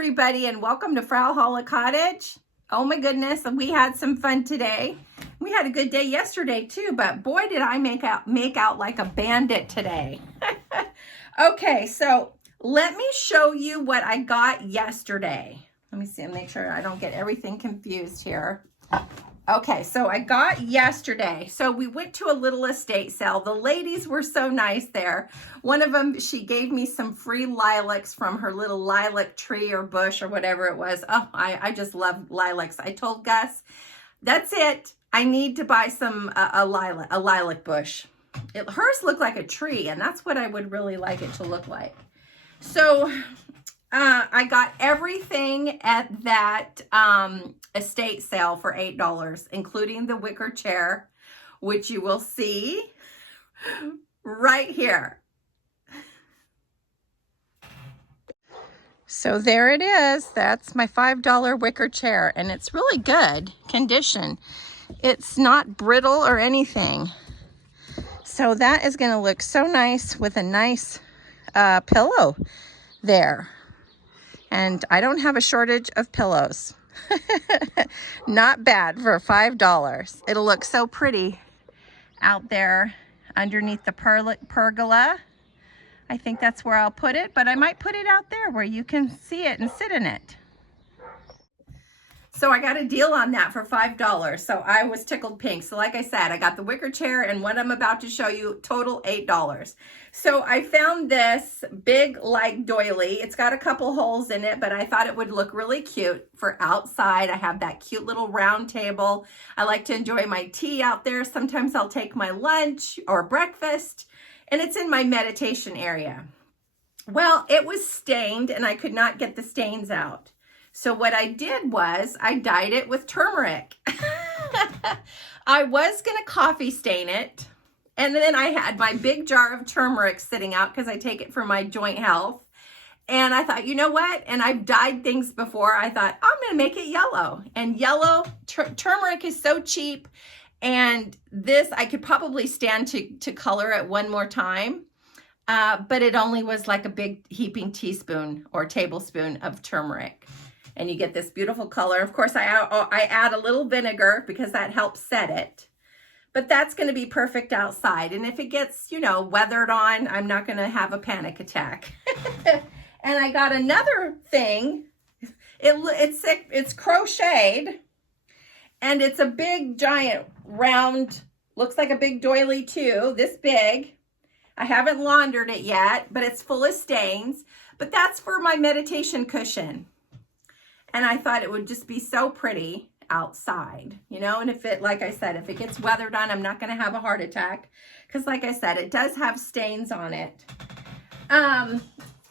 everybody, and welcome to Frau Holle Cottage. Oh my goodness, we had some fun today. We had a good day yesterday too, but boy did I make out like a bandit today. Okay, so let me show you what I got yesterday. Let me see and make sure I don't get everything confused here. Okay, so I got yesterday. So we went to a little estate sale. The ladies were so nice there. One of them, she gave me some free lilacs from her little lilac tree or bush or whatever it was. Oh, I just love lilacs. I told Gus, that's it. I need to buy some a lilac bush. Hers looked like a tree, and that's what I would really like it to look like. So I got everything at that estate sale for $8, including the wicker chair, which you will see right here. So there it is. That's my $5 wicker chair, and it's really good condition. It's not brittle or anything. So that is going to look so nice with a nice pillow there. And I don't have a shortage of pillows. Not bad for $5. It'll look so pretty out there underneath the pergola. I think that's where I'll put it, but I might put it out there where you can see it and sit in it. So I got a deal on that for $5. So I was tickled pink. So like I said, I got the wicker chair and what I'm about to show you, total $8. So I found this big like doily. It's got a couple holes in it, but I thought it would look really cute for outside. I have that cute little round table. I like to enjoy my tea out there. Sometimes I'll take my lunch or breakfast, and it's in my meditation area. Well, it was stained and I could not get the stains out. So what I did was I dyed it with turmeric. I was going to coffee stain it. And then I had my big jar of turmeric sitting out because I take it for my joint health. And I thought, you know what? And I've dyed things before. I thought, I'm going to make it yellow. And yellow, turmeric is so cheap. And this, I could probably stand to color it one more time. But it only was like a big heaping teaspoon or tablespoon of turmeric. And you get this beautiful color. Of course, I add a little vinegar because that helps set it. But that's going to be perfect outside. And if it gets, you know, weathered on, I'm not going to have a panic attack. And I got another thing. It's crocheted. And it's a big, giant, round, looks like a big doily too, this big. I haven't laundered it yet, but it's full of stains. But that's for my meditation cushion. And I thought it would just be so pretty outside, you know, and if it, like I said, if it gets weathered on, I'm not going to have a heart attack because like I said, it does have stains on it.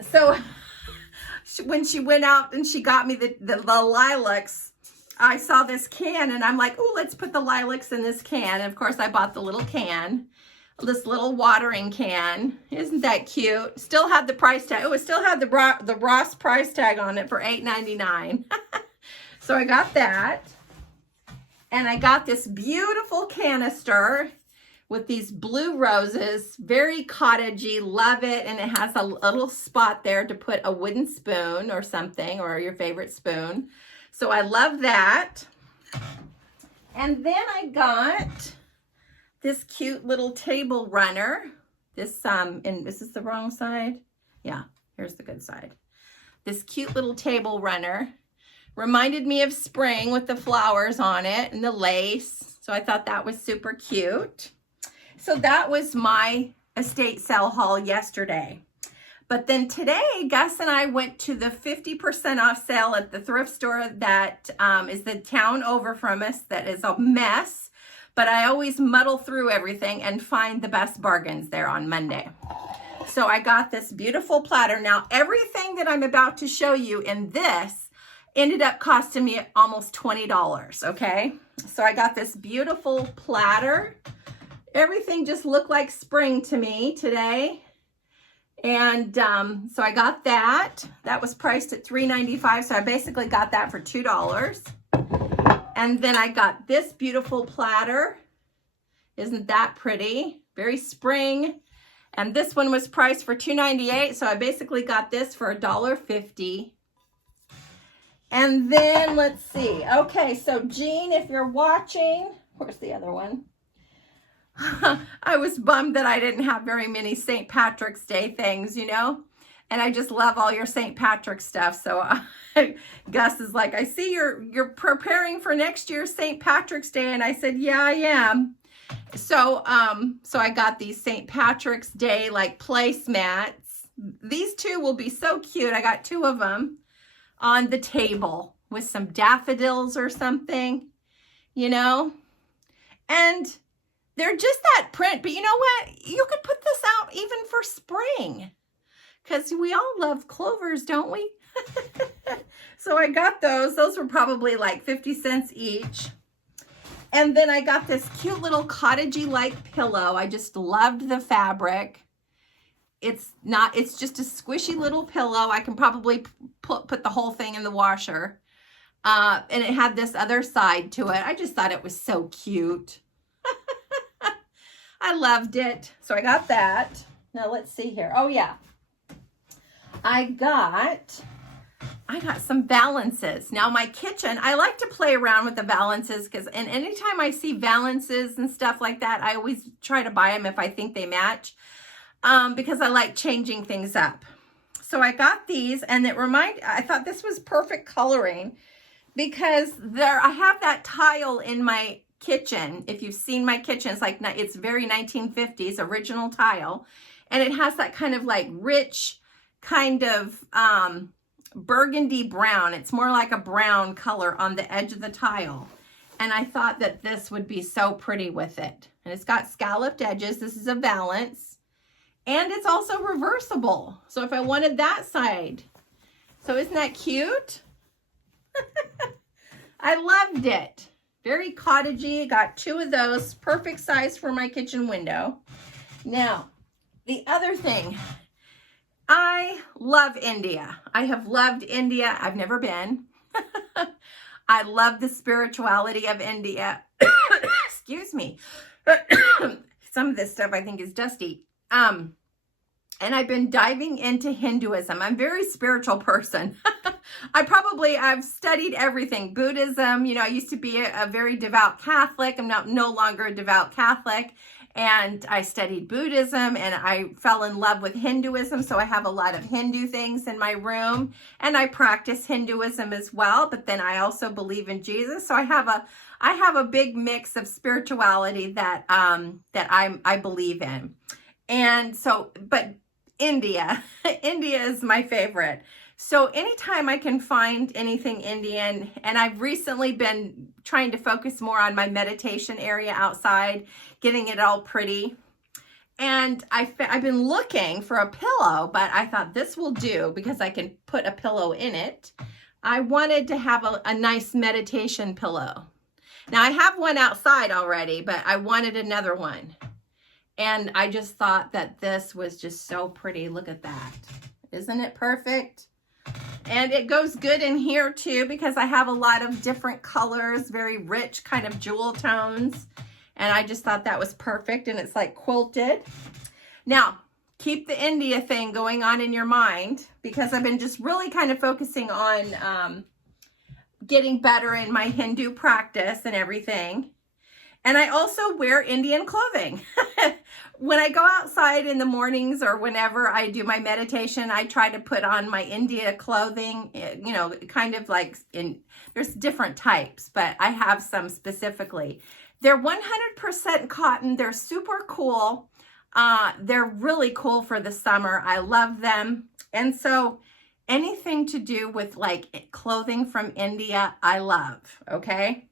So when she went out and she got me the lilacs, I saw this can and I'm like, oh, let's put the lilacs in this can. And of course I bought the little can, this little watering can. Isn't that cute? Still had the price tag. Oh, it still had the Ross price tag on it for $8.99. So I got that. And I got this beautiful canister with these blue roses, very cottagey, love it. And it has a little spot there to put a wooden spoon or something, or your favorite spoon. So I love that. And then I got this cute little table runner. This, and this is the wrong side. Yeah, here's the good side. This cute little table runner. Reminded me of spring with the flowers on it and the lace. So I thought that was super cute. So that was my estate sale haul yesterday. But then today, Gus and I went to the 50% off sale at the thrift store that is the town over from us. That is a mess. But I always muddle through everything and find the best bargains there on Monday. So I got this beautiful platter. Now, everything that I'm about to show you in this ended up costing me almost $20, okay? So I got this beautiful platter. Everything just looked like spring to me today. And so I got that. That was priced at $3.95, so I basically got that for $2. And then I got this beautiful platter. Isn't that pretty? Very spring. And this one was priced for $2.98, so I basically got this for $1.50. And then let's see. Okay, so Jean, if you're watching, where's the other one? I was bummed that I didn't have very many St. Patrick's Day things, you know? And I just love all your St. Patrick's stuff. So Gus is like, I see you're preparing for next year's St. Patrick's Day. And I said, yeah, I am. So I got these St. Patrick's Day like placemats. These two will be so cute. I got two of them on the table with some daffodils or something, you know? And they're just that print, but you know what? You could put this out even for spring because we all love clovers, don't we? So I got those. Those were probably like 50 cents each. And then I got this cute little cottagey-like pillow. I just loved the fabric. It's just a squishy little pillow. I can probably put the whole thing in the washer. And it had this other side to it. I just thought it was so cute. I loved it. So I got that. Now let's see here. Oh yeah. I got some valances. Now my kitchen, I like to play around with the valances and anytime I see valances and stuff like that, I always try to buy them if I think they match. Because I like changing things up. So I got these and I thought this was perfect coloring because I have that tile in my kitchen. If you've seen my kitchen, it's very 1950s original tile. And it has that kind of like rich kind of, burgundy brown. It's more like a brown color on the edge of the tile. And I thought that this would be so pretty with it. And it's got scalloped edges. This is a valance. And it's also reversible. So if I wanted that side. So isn't that cute? I loved it. Very cottagey. Got two of those. Perfect size for my kitchen window. Now, the other thing. I love India. I have loved India. I've never been. I love the spirituality of India. Excuse me. Some of this stuff I think is dusty. And I've been diving into Hinduism. I'm a very spiritual person. I've studied everything. Buddhism, you know, I used to be a very devout Catholic. I'm no longer a devout Catholic. And I studied Buddhism and I fell in love with Hinduism. So I have a lot of Hindu things in my room and I practice Hinduism as well. But then I also believe in Jesus. So I have a big mix of spirituality that I believe in. And so, but India is my favorite. So anytime I can find anything Indian, and I've recently been trying to focus more on my meditation area outside, getting it all pretty. And I've been looking for a pillow, but I thought this will do because I can put a pillow in it. I wanted to have a nice meditation pillow. Now I have one outside already, but I wanted another one. And I just thought that this was just so pretty. Look at that. Isn't it perfect? And it goes good in here too because I have a lot of different colors, very rich kind of jewel tones. And I just thought that was perfect. And it's like quilted. Now, keep the India thing going on in your mind because I've been just really kind of focusing on getting better in my Hindu practice and everything. And I also wear Indian clothing. When I go outside in the mornings or whenever I do my meditation, I try to put on my India clothing, you know, kind of like there's different types, but I have some specifically. They're 100% cotton. They're super cool. They're really cool for the summer. I love them. And so anything to do with like clothing from India, I love, okay?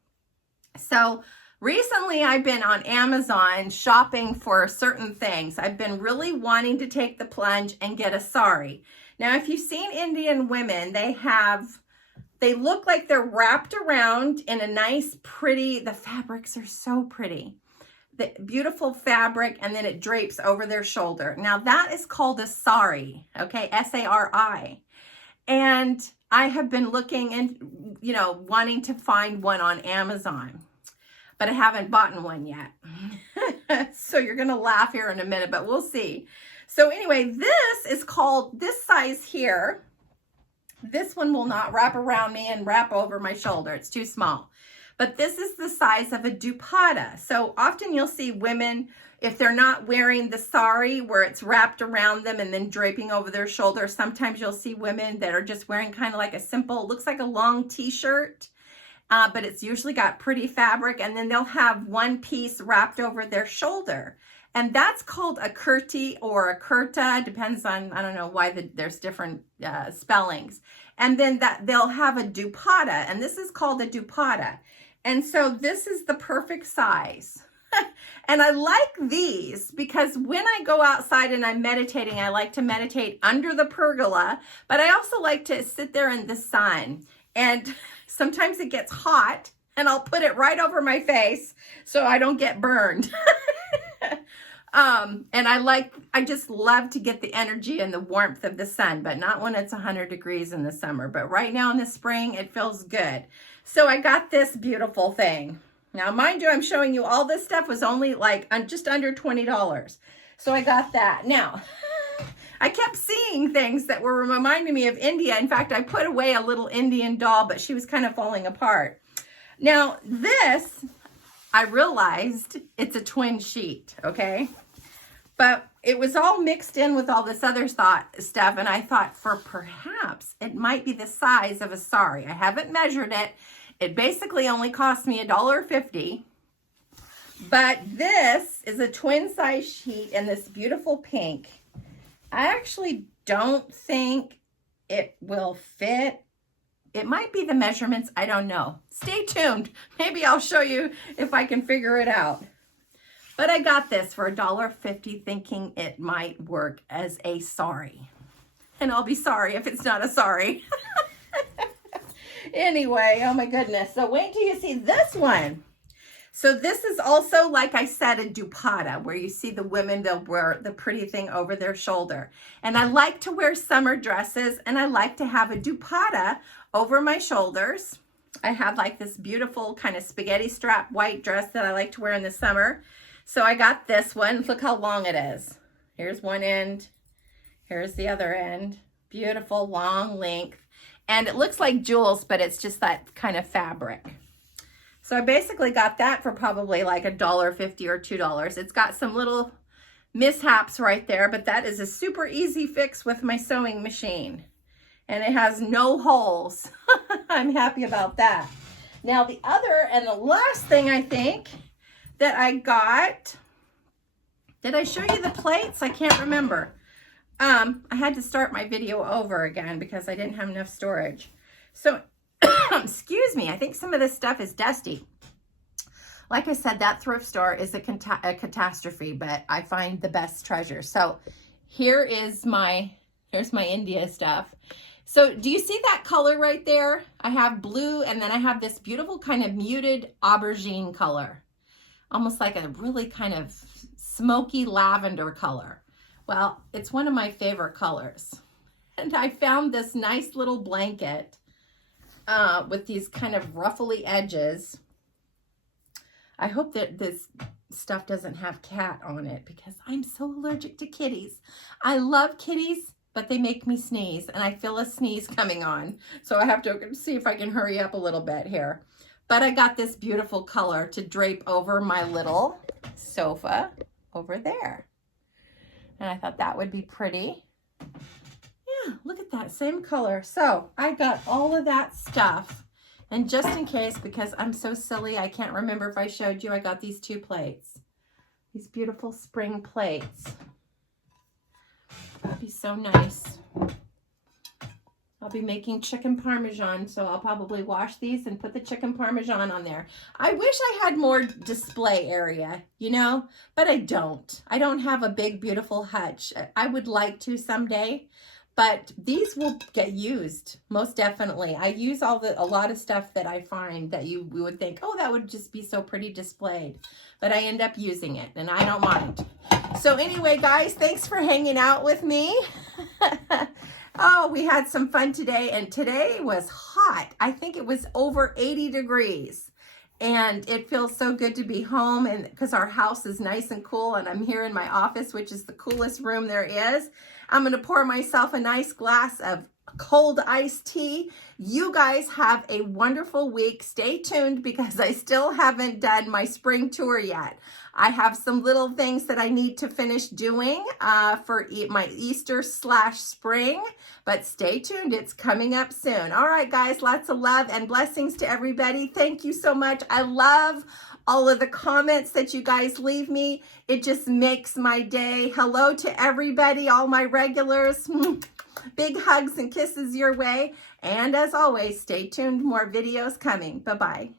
So recently, I've been on Amazon shopping for certain things. I've been really wanting to take the plunge and get a sari. Now, if you've seen Indian women, they look like they're wrapped around in a nice, pretty, the fabrics are so pretty. The beautiful fabric, and then it drapes over their shoulder. Now, that is called a sari, okay? S-A-R-I. And I have been looking and, you know, wanting to find one on Amazon. But I haven't bought one yet. So you're going to laugh here in a minute, but we'll see. So anyway, this is called, this size here This one will not wrap around me and wrap over my shoulder. It's too small. But this is the size of a dupatta. So often you'll see women, if they're not wearing the sari where it's wrapped around them and then draping over their shoulder, sometimes you'll see women that are just wearing kind of like a simple, looks like a long t-shirt, but it's usually got pretty fabric, and then they'll have one piece wrapped over their shoulder. And that's called a kurti or a kurta, depends on, I don't know why there's different spellings. And then that they'll have a dupatta, and this is called a dupatta. And so this is the perfect size. And I like these because when I go outside and I'm meditating, I like to meditate under the pergola, but I also like to sit there in the sun. And sometimes it gets hot, and I'll put it right over my face so I don't get burned. And I just love to get the energy and the warmth of the sun, but not when it's 100 degrees in the summer. But right now in the spring, it feels good. So I got this beautiful thing. Now, mind you, I'm showing you all this stuff was only like just under $20. So I got that. Now, I kept seeing things that were reminding me of India. In fact, I put away a little Indian doll, but she was kind of falling apart. Now, this, I realized it's a twin sheet, okay? But it was all mixed in with all this other stuff, and I thought for perhaps it might be the size of a sari. I haven't measured it. It basically only cost me $1.50. But this is a twin size sheet in this beautiful pink. I actually don't think it will fit. It might be the measurements. I don't know. Stay tuned. Maybe I'll show you if I can figure it out. But I got this for $1.50 thinking it might work as a sari. And I'll be sorry if it's not a sari. Anyway, oh my goodness. So wait till you see this one. So this is also, like I said, a dupatta, where you see the women, they'll wear the pretty thing over their shoulder. And I like to wear summer dresses, and I like to have a dupatta over my shoulders. I have like this beautiful kind of spaghetti strap white dress that I like to wear in the summer. So I got this one. Look how long it is. Here's one end. Here's the other end. Beautiful long length. And it looks like jewels, but it's just that kind of fabric. So I basically got that for probably like $1.50 or $2. It's got some little mishaps right there, but that is a super easy fix with my sewing machine. And it has no holes. I'm happy about that. Now the other and the last thing I think that I got, did I show you the plates? I can't remember. I had to start my video over again because I didn't have enough storage. So, excuse me, I think some of this stuff is dusty. Like I said, that thrift store is a catastrophe, but I find the best treasure. So here's my India stuff. So do you see that color right there? I have blue, and then I have this beautiful kind of muted aubergine color. Almost like a really kind of smoky lavender color. Well, it's one of my favorite colors. And I found this nice little blanket with these kind of ruffly edges. I hope that this stuff doesn't have cat on it because I'm so allergic to kitties. I love kitties, but they make me sneeze, and I feel a sneeze coming on. So I have to see if I can hurry up a little bit here. But I got this beautiful color to drape over my little sofa over there. And I thought that would be pretty. Yeah, look at that, same color. So I got all of that stuff. And just in case, because I'm so silly, I can't remember if I showed you, I got these 2 plates. These beautiful spring plates. That'd be so nice. I'll be making chicken parmesan, so I'll probably wash these and put the chicken parmesan on there. I wish I had more display area, you know, but I don't. I don't have a big, beautiful hutch. I would like to someday, but these will get used, most definitely. I use a lot of stuff that I find that you would think, oh, that would just be so pretty displayed. But I end up using it, and I don't mind. So anyway, guys, thanks for hanging out with me. Oh, we had some fun today, and today was hot. I think it was over 80 degrees, and it feels so good to be home, and because our house is nice and cool, and I'm here in my office, which is the coolest room there is. I'm going to pour myself a nice glass of cold iced tea. You guys have a wonderful week. Stay tuned because I still haven't done my spring tour yet. I have some little things that I need to finish doing for my Easter/spring, but stay tuned. It's coming up soon. All right, guys, lots of love and blessings to everybody. Thank you so much. I love all of the comments that you guys leave me. It just makes my day. Hello to everybody, all my regulars. Big hugs and kisses your way. And as always, stay tuned. More videos coming. Bye-bye.